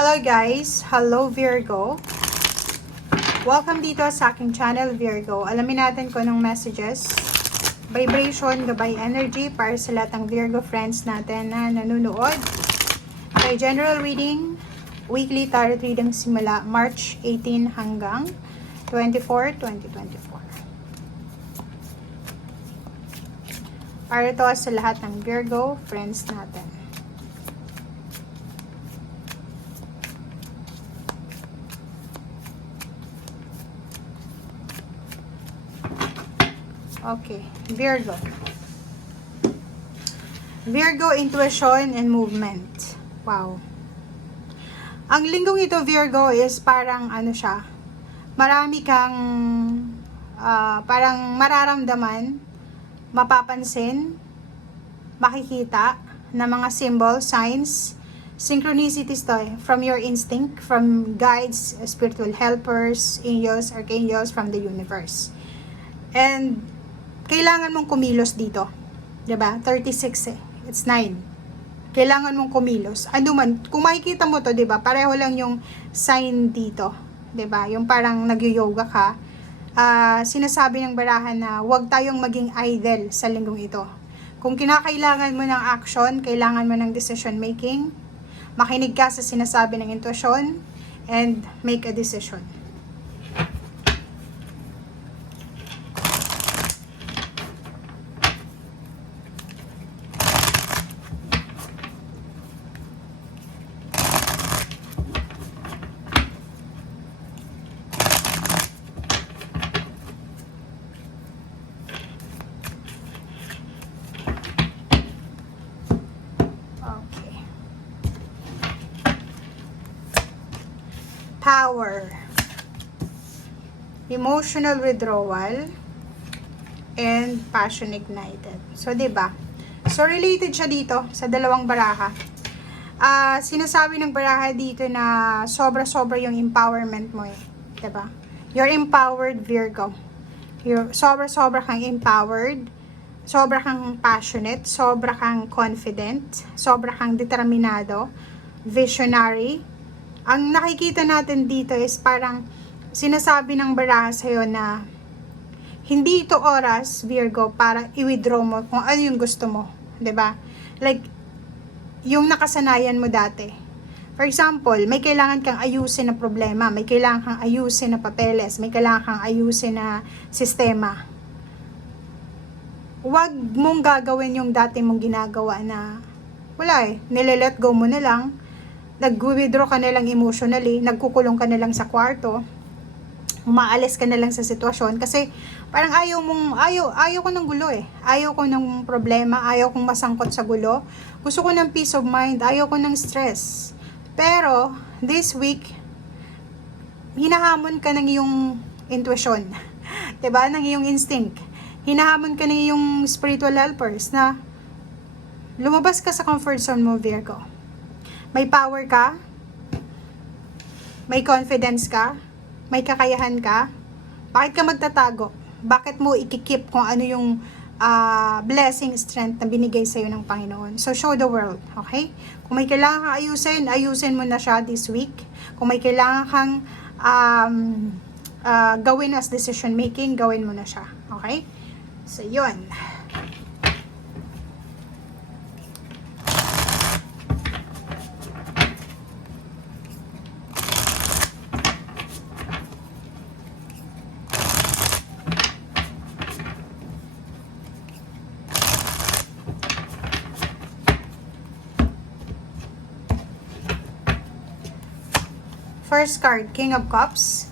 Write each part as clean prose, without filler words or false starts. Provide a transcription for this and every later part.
Hello guys! Hello Virgo! Welcome dito sa aking channel Virgo. Alamin natin kung anong messages, vibration, gabay energy para sa lahat ng Virgo friends natin na nanonood. Okay, general reading, weekly tarot reading simula March 18 hanggang 24, 2024. Para ito sa lahat ng Virgo friends natin. Okay, Virgo. Virgo, intuition and movement. Wow. Ang linggong ito, Virgo, is parang ano siya, marami kang parang mararamdaman, mapapansin, makikita na mga symbols, signs, synchronicities to from your instinct, from guides, spiritual helpers, angels, archangels from the universe. And kailangan mong kumilos dito. 'Di ba? 36 eh. It's 9. Kailangan mong kumilos. Ano man, kung makikita mo to, 'di ba? Pareho lang yung sign dito, 'di ba? Yung parang nagyo-yoga ka. Sinasabi ng barahan na huwag tayong maging idle sa linggong ito. Kung kinakailangan mo ng action, kailangan mo ng decision making, makinig ka sa sinasabi ng intuition and make a decision. Power, emotional withdrawal, and passion ignited. So, 'di ba? So, related siya dito sa dalawang baraha. Sinasabi ng baraha dito na sobra-sobra yung empowerment mo eh. 'Di ba? You're empowered, Virgo. Sobra-sobra kang empowered, sobra kang passionate, sobra kang confident, sobra kang determinado, visionary. Ang nakikita natin dito is parang sinasabi ng baraha sa'yo na hindi ito oras, Virgo, para i-withdraw mo kung ano yung gusto mo. 'Di ba? Like, yung nakasanayan mo dati. For example, may kailangan kang ayusin na problema, may kailangan kang ayusin na papeles, may kailangan kang ayusin na sistema. Huwag mong gagawin yung dati mong ginagawa na wala eh, nile-let go mo na lang, nag-withdraw ka na lang emotionally, nagkukulong ka na lang sa kwarto, umaalis ka na lang sa sitwasyon kasi parang ayaw ko ng gulo eh. Ayaw ko ng problema, ayaw kong masangkot sa gulo. Gusto ko ng peace of mind, ayaw ko ng stress. Pero this week hinahamon ka ng iyong intuition. 'Di ba? Ng iyong instinct. Hinahamon ka ng iyong spiritual helpers na lumabas ka sa comfort zone mo, Virgo. May power ka, may confidence ka, may kakayahan ka. Bakit ka magtatago? Bakit mo ikikip kung ano yung blessing, strength na binigay sa'yo ng Panginoon? So, show the world, okay? Kung may kailangan kang ayusin, ayusin mo na siya this week. Kung may kailangan kang gawin as decision making, gawin mo na siya, okay? So, yun. First card, King of Cups.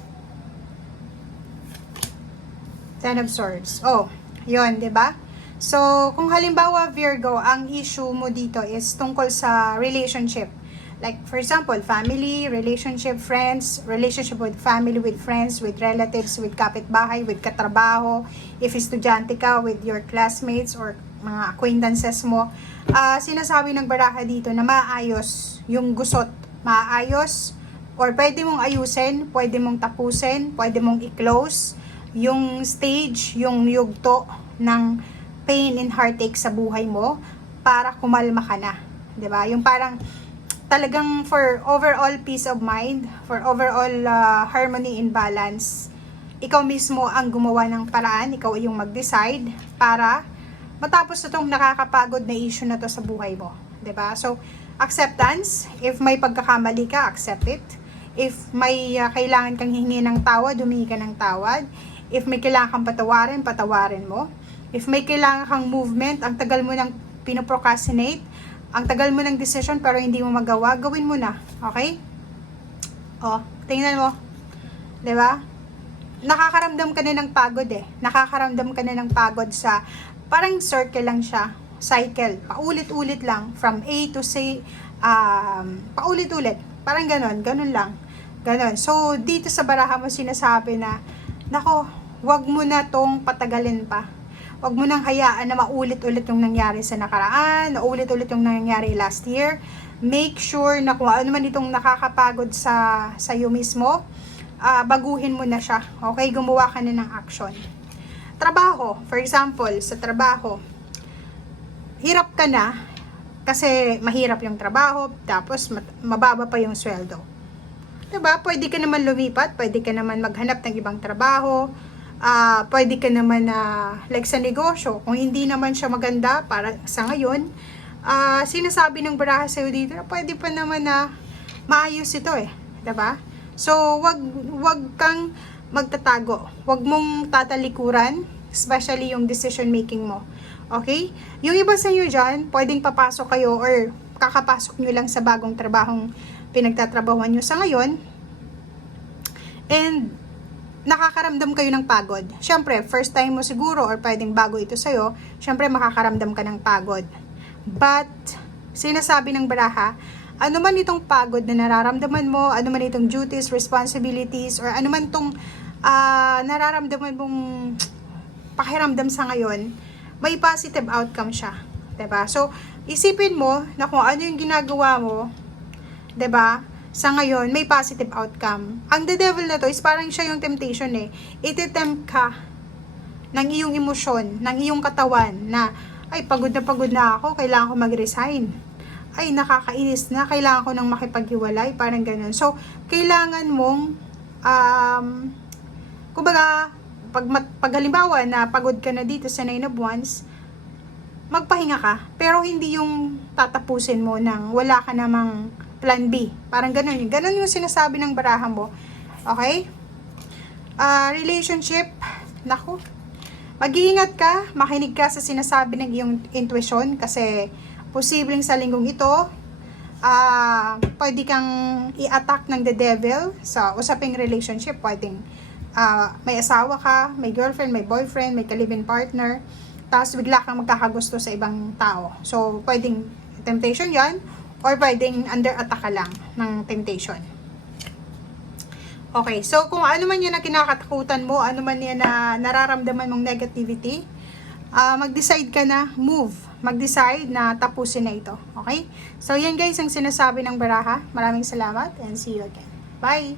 Ten of Swords. Oh, yun, 'di ba? So, kung halimbawa, Virgo, ang issue mo dito is tungkol sa relationship. Like, for example, family, relationship, friends, relationship with family, with friends, with relatives, with kapitbahay, with katrabaho, if estudyante ka, with your classmates or mga acquaintances mo. Sinasabi ng baraha dito na maayos yung gusot, maayos, or pwede mong ayusin, pwede mong tapusin, pwede mong i-close yung stage, yung yugto ng pain and heartache sa buhay mo para kumalma ka na. 'Di ba? Yung parang talagang for overall peace of mind, for overall harmony and balance, ikaw mismo ang gumawa ng paraan, ikaw yung mag-decide para matapos na itong nakakapagod na issue na to sa buhay mo. 'Di ba? So, acceptance, if may pagkakamali ka, accept it. If may kailangan kang hingi ng tawad, humingi ka ng tawad. If may kailangan kang patawarin, patawarin mo. If may kailangan kang movement, ang tagal mo nang pinoprocrastinate, ang tagal mo ng decision pero hindi mo magawa, gawin mo na. Okay? O, tingnan mo. 'Di ba? Nakakaramdam ka na ng pagod eh. Nakakaramdam ka na ng pagod sa, parang circle lang siya. Cycle. Paulit-ulit lang. From A to C. Paulit-ulit. Parang ganon. Ganon lang. Ganon. So, dito sa baraha mo sinasabi na, nako, wag mo na tong patagalin pa. Wag mo nang hayaan na maulit-ulit yung nangyari sa nakaraan, maulit-ulit yung nangyari last year. Make sure na kung ano man itong nakakapagod sa iyo mismo, baguhin mo na siya. Okay? Gumawa ka na ng action. Trabaho. For example, sa trabaho, hirap ka na kasi mahirap yung trabaho, tapos mababa pa yung sweldo. Diba? Pwede ka naman lumipat, pwede ka naman maghanap ng ibang trabaho, pwede ka naman like sa negosyo, kung hindi naman siya maganda para sa ngayon, sinasabi ng baraha sa'yo dito na pwede pa naman na maayos ito eh. Diba? So, wag kang magtatago. Wag mong tatalikuran, especially yung decision making mo. Okay? Yung iba sa inyo dyan, pwedeng papasok kayo or kakapasok nyo lang sa bagong trabahong pinagtatrabahuan nyo sa ngayon. And, nakakaramdam kayo ng pagod. Siyempre, first time mo siguro or pwedeng bago ito sa'yo, siyempre makakaramdam ka ng pagod. But, sinasabi ng baraha, ano man itong pagod na nararamdaman mo, ano man itong duties, responsibilities, or ano man itong nararamdaman mong pakiramdam sa ngayon, may positive outcome siya. 'Di ba? So, isipin mo na kung ano yung ginagawa mo, 'di ba? Sa ngayon, may positive outcome. Ang the devil na to is parang siya yung temptation eh. Ititempt ka ng iyong emosyon, ng iyong katawan na, ay, pagod na ako, kailangan ko mag-resign. Ay, nakakainis na, kailangan ko nang makipaghiwalay, parang ganun. So, kailangan mong, kumbaga, pag halimbawa na pagod ka na dito sa 9 of Wands, magpahinga ka, pero hindi yung tatapusin mo nang wala ka namang plan B. Parang ganun. Ganun yung sinasabi ng baraha mo. Okay? Relationship, naku, mag-iingat ka, makinig ka sa sinasabi ng iyong intuition kasi posibleng sa linggong ito, pwede kang i-attack ng the devil sa usaping relationship. Pwedeng may asawa ka, may girlfriend, may boyfriend, may ka-live-in partner, tapos bigla kang magkakagusto sa ibang tao. So, pwedeng temptation yan, or pwedeng under attack ka lang ng temptation. Okay, so kung ano man yan na kinakatakutan mo, ano man yan na nararamdaman mong negativity, mag-decide ka na, move. Mag-decide na tapusin na ito. Okay? So yan guys, ang sinasabi ng baraha. Maraming salamat and see you again. Bye!